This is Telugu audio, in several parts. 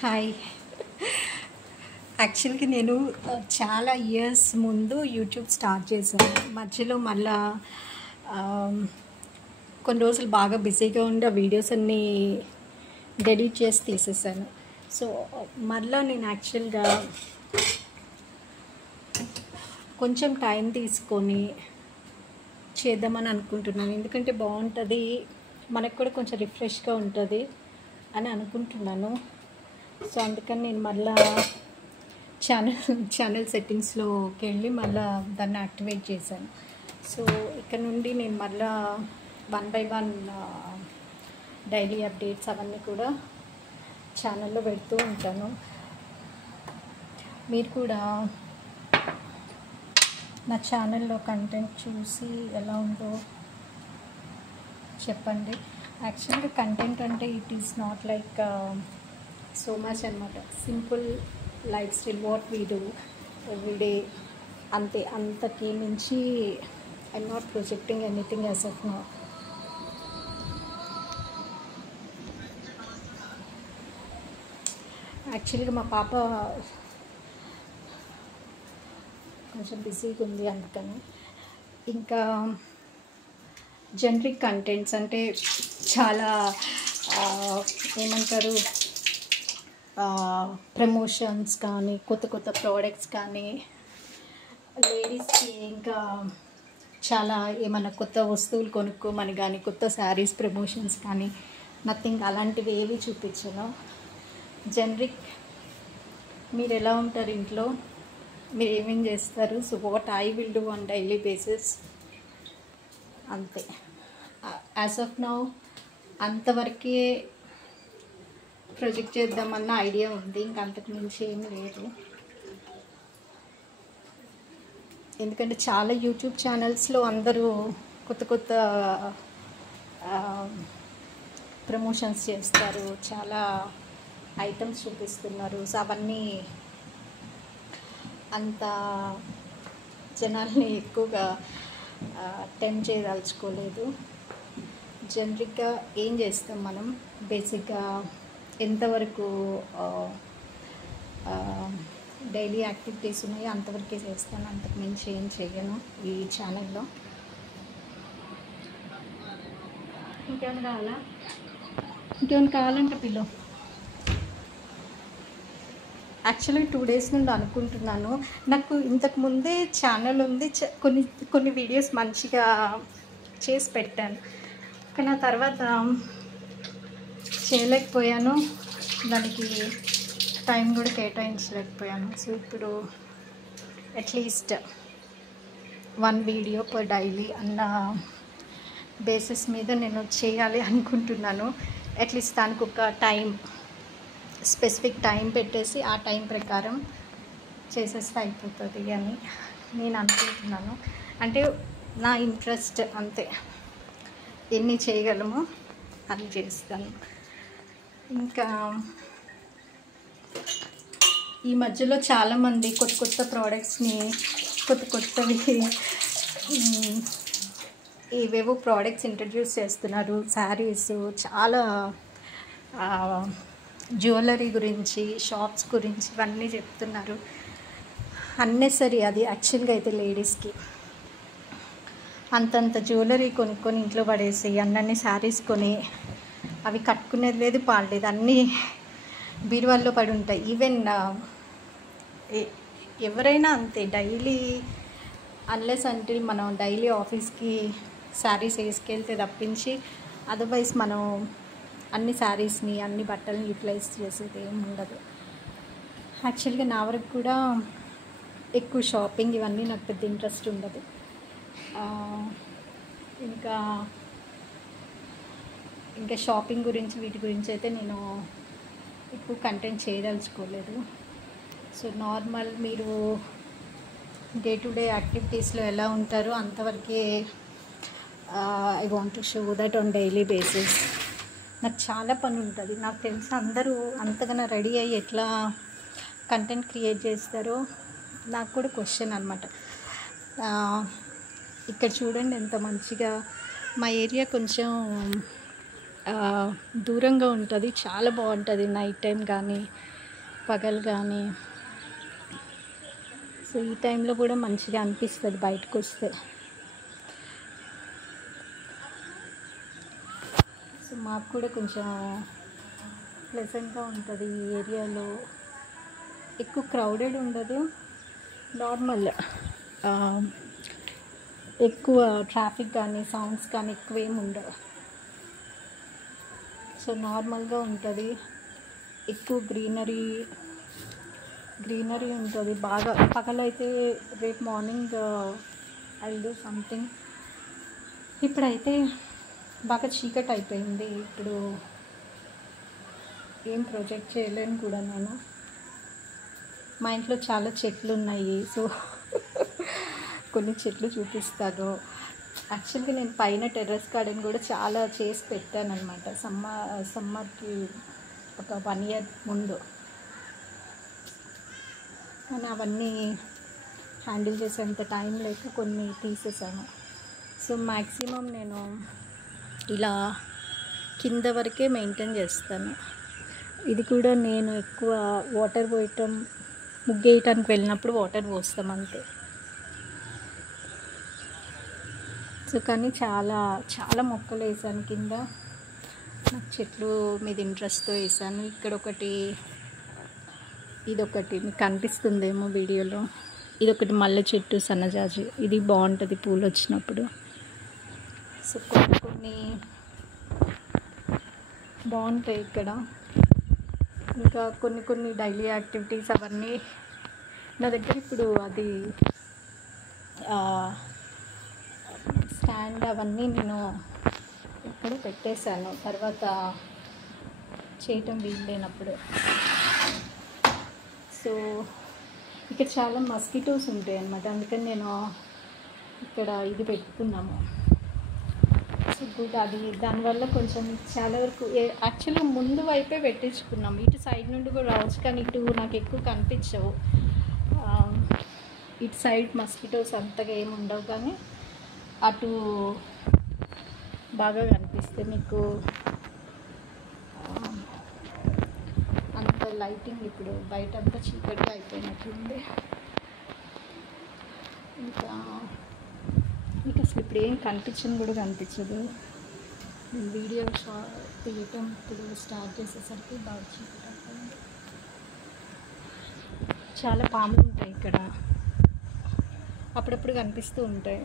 హాయ్. యాక్చువల్గా నేను చాలా ఇయర్స్ ముందు యూట్యూబ్ స్టార్ట్ చేశాను. మధ్యలో మళ్ళా కొన్ని రోజులు బాగా బిజీగా ఉండి ఆ వీడియోస్ అన్నీ డెలీట్ చేసి తీసేసాను. సో మళ్ళీ నేను యాక్చువల్గా కొంచెం టైం తీసుకొని చేద్దామని అనుకుంటున్నాను. ఎందుకంటే బాగుంటుంది, మనకు కూడా కొంచెం రిఫ్రెష్గా ఉంటుంది అని అనుకుంటున్నాను. సో అందుకని నేను మళ్ళా ఛానల్ సెట్టింగ్స్లోకి వెళ్ళి మళ్ళీ దాన్ని యాక్టివేట్ చేశాను. సో ఇక్కడ నుండి నేను మళ్ళా 1 by 1 డైలీ అప్డేట్స్ అవన్నీ కూడా ఛానల్లో పెడుతూ ఉంటాను. మీరు కూడా నా ఛానల్లో కంటెంట్ చూసి ఎలా ఉందో చెప్పండి. యాక్చువల్గా కంటెంట్ అంటే it is not like so much అనమాట. Simple life style what we do everyday, అంతే. అంతకి మించి I'm not projecting anything as of now. యాక్చువల్గా మా పాప కొంచెం బిజీగా ఉంది, అందుకని. ఇంకా జనరిక్ కంటెంట్స్ అంటే చాలా ఏమంటారు, ప్రమోషన్స్ కానీ, కొత్త ప్రోడక్ట్స్ కానీ, లేడీస్కి ఇంకా చాలా ఏమన్నా కొత్త వస్తువులు కొనుక్కోమని కానీ, కొత్త శారీస్ ప్రమోషన్స్ కానీ, నథింగ్ అలాంటివి ఏవి చూపించను. జనరిక్ మీరు ఎలా ఉంటారు ఇంట్లో, మీరు ఏమేం చేస్తారు, so what I will do on daily basis, అంతే. యాజ్ ఆఫ్ నౌ అంతవరకే ప్రొజెక్ట్ చేద్దామన్న ఐడియా ఉంది. ఇంకా అంతకు మించి ఏం లేదు. ఎందుకంటే చాలా యూట్యూబ్ ఛానల్స్లో అందరూ కొత్త ప్రమోషన్స్ చేస్తారు, చాలా ఐటమ్స్ చూపిస్తున్నారు. సో అవన్నీ అంత జనాల్ని ఎక్కువగా టెంప్ట్ చేయదలుచుకోలేదు. జనరిక్గా ఏం చేస్తాం మనం, బేసిక్గా ఎంతవరకు డైలీ యాక్టివిటీస్ ఉన్నాయో అంతవరకే చేస్తాను, అంతకు మించి ఏం చేయను ఈ ఛానల్లో. ఇంకేమైనా కావాలంటే పిల్లో. యాక్చువల్గా 2 days నుండి అనుకుంటున్నాను. నాకు ఇంతకు ముందే ఛానల్ ఉంది, కొన్ని వీడియోస్ మంచిగా చేసి పెట్టాను, కానీ ఆ తర్వాత చేయలేకపోయాను, దానికి టైం కూడా కేటాయించలేకపోయాను. సో ఇప్పుడు అట్లీస్ట్ 1 వీడియో పర్ డైలీ అన్న బేసిస్ మీద నేను చేయాలి అనుకుంటున్నాను. అట్లీస్ట్ దానికి ఒక స్పెసిఫిక్ టైం పెట్టేసి ఆ టైం ప్రకారం చేసేస్తే అయిపోతుంది అని నేను అనుకుంటున్నాను. అంటే నా ఇంట్రెస్ట్ అంతే, ఎన్ని చేయగలమో అది చేస్తాను. ఇంకా ఈ మధ్యలో చాలామంది కొత్త ప్రోడక్ట్స్ని కొత్తవి ఏవేవో ప్రోడక్ట్స్ ఇంట్రడ్యూస్ చేస్తున్నారు. శారీస్, చాలా జ్యువెలరీ గురించి, షాప్స్ గురించి ఇవన్నీ చెప్తున్నారు. అన్నెసరీ అది యాక్చువల్గా అయితే లేడీస్కి అంతంత జ్యువెలరీ కొనుక్కొని ఇంట్లో పడేసి అన్నీ శారీస్ కొని అవి కట్టుకునేది లేదు, పాడలేదు, అన్నీ బీరువాల్లో పడి ఉంటాయి. ఈవెన్ ఎవరైనా అంతే, డైలీ అన్లెస్ అంటిల్ మనం డైలీ ఆఫీస్కి శారీస్ వేసుకెళ్తే తప్పించి అదర్వైజ్ మనం అన్ని శారీస్ని, అన్ని బట్టలని యూటిలైజ్ చేసేది ఏమి ఉండదు. యాక్చువల్గా నా వరకు కూడా ఎక్కువ షాపింగ్ ఇవన్నీ నాకు పెద్ద ఇంట్రెస్ట్ ఉండదు. ఇంకా షాపింగ్ గురించి వీటి గురించి అయితే నేను ఎక్కువ కంటెంట్ చేయదలుచుకోలేదు. సో నార్మల్ మీరు డే టు డే యాక్టివిటీస్లో ఎలా ఉంటారో అంతవరకే I want to show that on daily basis. నాకు చాలా పని ఉంటుంది. నాకు తెలిసి అందరూ అంతగానో రెడీ అయ్యి ఎట్లా కంటెంట్ క్రియేట్ చేస్తారో నాకు కూడా క్వశ్చన్ అనమాట. ఇక్కడ చూడండి ఎంత మంచిగా మా ఏరియా కొంచెం దూరంగా ఉంటుంది. చాలా బాగుంటుంది నైట్ టైం కానీ పగలు కానీ. సో ఈ టైంలో కూడా మంచిగా అనిపిస్తుంది బయటకు వస్తే. సో మాకు కూడా కొంచెం ప్లెజెంట్గా ఉంటుంది ఈ ఏరియాలో. ఎక్కువ క్రౌడెడ్ ఉండదు, నార్మల్. ఎక్కువ ట్రాఫిక్ కానీ సౌండ్స్ కానీ ఎక్కువ ఏమి ఉండవు. సో నార్మల్గా ఉంటుంది. ఎక్కువ గ్రీనరీ ఉంటుంది బాగా. పగలైతే రేపు morning I will do something. ఇప్పుడైతే బాగా చీకటి అయిపోయింది. ఇప్పుడు ఏం ప్రొజెక్ట్ చేయలేను కూడా నేను. మా ఇంట్లో చాలా చెట్లు ఉన్నాయి, సో కొన్ని చెట్లు చూపిస్తాను. యాక్చువల్గా నేను పైన టెర్రస్ గార్డెన్ కూడా చాలా చేసి పెట్టాను అనమాట సమ్మర్కి ఒక 1 year ముందు. కానీ అవన్నీ హ్యాండిల్ చేసేంత టైం లేక కొన్ని తీసేసాను. సో మ్యాక్సిమం నేను ఇలా కింద వరకే మెయింటైన్ చేస్తాను. ఇది కూడా నేను ఎక్కువ వాటర్ పోయటం, ముగ్గేయటానికి వెళ్ళినప్పుడు వాటర్ పోస్తాం అంతే. సో కానీ చాలా చాలా మొక్కలు వేసాను కింద. నాకు చెట్లు మీద ఇంట్రెస్ట్తో వేసాను. ఇక్కడ ఒకటి, ఇదొకటి మీకు కనిపిస్తుందేమో వీడియోలో. ఇదొకటి మల్లె చెట్టు సన్నజాజి. ఇది బాగుంటుంది పూలు వచ్చినప్పుడు. సో కొన్ని బాగుంటాయి ఇక్కడ. ఇంకా కొన్ని డైలీ యాక్టివిటీస్ అవన్నీ నా దగ్గర ఇప్పుడు అది స్టాండ్ అవన్నీ నేను ఇక్కడ పెట్టేశాను, తర్వాత చేయటం వీలు లేనప్పుడు. సో ఇక్కడ చాలా మస్కిటోస్ ఉంటాయి అన్నమాట, అందుకని నేను ఇక్కడ ఇది పెట్టుకున్నాము. So good. అది దానివల్ల కొంచెం చాలా వరకు యాక్చువల్గా ముందు వైపే పెట్టించుకున్నాము. ఇటు సైడ్ నుండి కూడా రావచ్చు, కానీ ఇటు నాకు ఎక్కువ కనిపించవు. ఇటు సైడ్ మస్కిటోస్ అంతగా ఏమి ఉండవు, కానీ అటు బాగా కనిపిస్తాయి మీకు. అంత లైటింగ్ ఇప్పుడు బయట అంతా చీకటిగా అయిపోయినట్లుంది. ఇంకా మీకు అసలు ఇప్పుడు ఏం కనిపించని కూడా కనిపించదు. నేను వీడియో తీయటం ఇప్పుడు స్టార్ట్ చేసేసరికి బాగా చీకటి అయిపోయింది. చాలా పాములు ఉంటాయి ఇక్కడ, అప్పుడప్పుడు కనిపిస్తూ ఉంటాయి.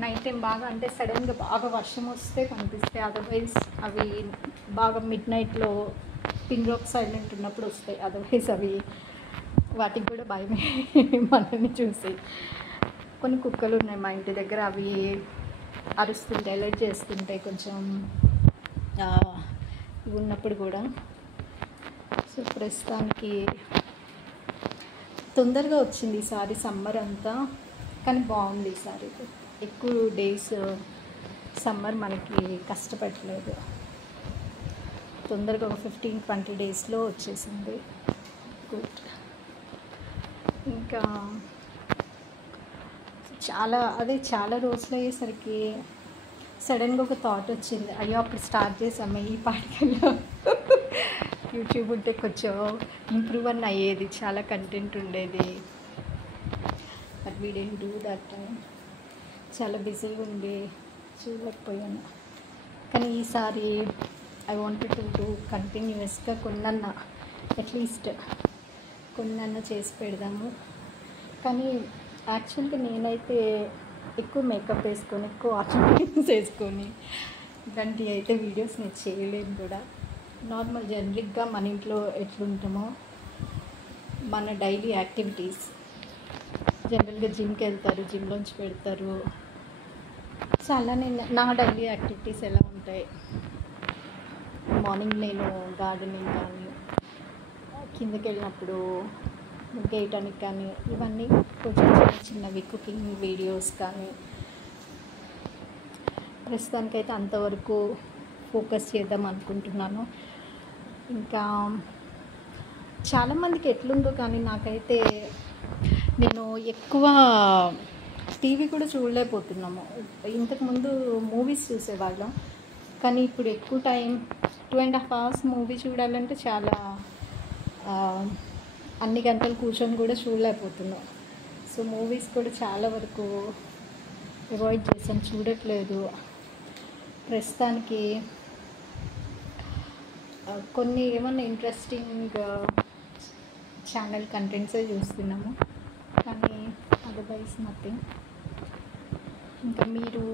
నైట్ టైం బాగా, అంటే సడన్గా బాగా వర్షం వస్తే కనిపిస్తాయి. అదర్వైజ్ అవి బాగా మిడ్ నైట్లో పిన్ రాక్ సైలెంట్ ఉన్నప్పుడు వస్తాయి. అదర్వైజ్ అవి వాటికి కూడా భయమే మనల్ని చూసి. కొన్ని కుక్కలు ఉన్నాయి మా ఇంటి దగ్గర, అవి అరుస్తుంటాయి, అలర్ట్ చేస్తుంటాయి కొంచెం ఇవి ఉన్నప్పుడు కూడా. సో ప్రస్తుతానికి తొందరగా వచ్చింది ఈసారి సమ్మర్ అంతా, కానీ బాగుంది ఈసారి. ఎక్కువ డేస్ సమ్మర్ మనకి కష్టపడలేదు, తొందరగా ఒక 15-20 డేస్లో వచ్చేసింది. గుడ్. ఇంకా చాలా రోజులు అయ్యేసరికి సడన్గా ఒక థాట్ వచ్చింది, అయ్యో అప్పుడు స్టార్ట్ చేసాము ఈ పాటికల్లో యూట్యూబ్ ఉంటే కొంచెం ఇంప్రూవ్ అన్న అయ్యేది, చాలా కంటెంట్ ఉండేది. But we didn't do that time. చాలా బిజీగా ఉండి చేయలేకపోయాను. కానీ ఈసారి ఐ వాంటెడ్ టు డూ కంటిన్యూస్గా కొన్నన్నా, అట్లీస్ట్ కొన్నన్నా చేసి పెడదాము. కానీ యాక్చువల్గా నేనైతే ఎక్కువ మేకప్ వేసుకొని, ఎక్కువ ఆర్టిఫిషియల్స్ వేసుకొని ఇలాంటివి అయితే వీడియోస్ నేను చేయలేను కూడా. నార్మల్ జనరిక్గా మన ఇంట్లో ఎట్లుంటామో మన డైలీ యాక్టివిటీస్, జనరల్గా జిమ్కి వెళ్తారు, జిమ్లోంచి పెడతారు. సో అలానే నా డైలీ యాక్టివిటీస్ ఎలా ఉంటాయి, మార్నింగ్ నేను గార్డెనింగ్ కానీ, కిందకి వెళ్ళినప్పుడు ముగ్గేయటానికి కానీ, ఇవన్నీ కొంచెం చిన్నవి కుకింగ్ వీడియోస్ కానీ. ప్రస్తుతానికైతే అంతవరకు ఫోకస్ చేద్దాం అనుకుంటున్నాను. ఇంకా చాలామందికి ఎట్లుందో కానీ నాకైతే నేను ఎక్కువ టీవీ కూడా చూడలేకపోతున్నాము. ఇంతకుముందు మూవీస్ చూసేవాళ్ళం, కానీ ఇప్పుడు ఎక్కువ టైం 2.5 hours మూవీ చూడాలంటే చాలా అన్ని గంటలు కూర్చొని కూడా చూడలేకపోతున్నాం. సో మూవీస్ కూడా చాలా వరకు అవాయిడ్ చేసాం, చూడట్లేదు ప్రస్తుతానికి. కొన్ని ఏమన్నా ఇంట్రెస్టింగ్ ఛానల్ కంటెంట్సే చూస్తున్నాము, కానీ అదర్వైజ్ నథింగ్. ఇంకా మీరు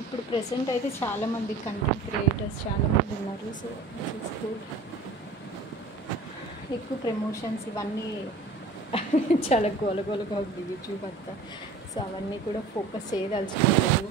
ఇప్పుడు ప్రెసెంట్ అయితే చాలామంది కంటెంట్ క్రియేటర్స్ చాలామంది ఉన్నారు. సో చూస్తూ ఎక్కువ ప్రమోషన్స్ ఇవన్నీ చాలా గోలగోలగా ఉంది యూట్యూబ్ అంతా. సో అవన్నీ కూడా ఫోకస్ చేయదలుచుకోలేదు.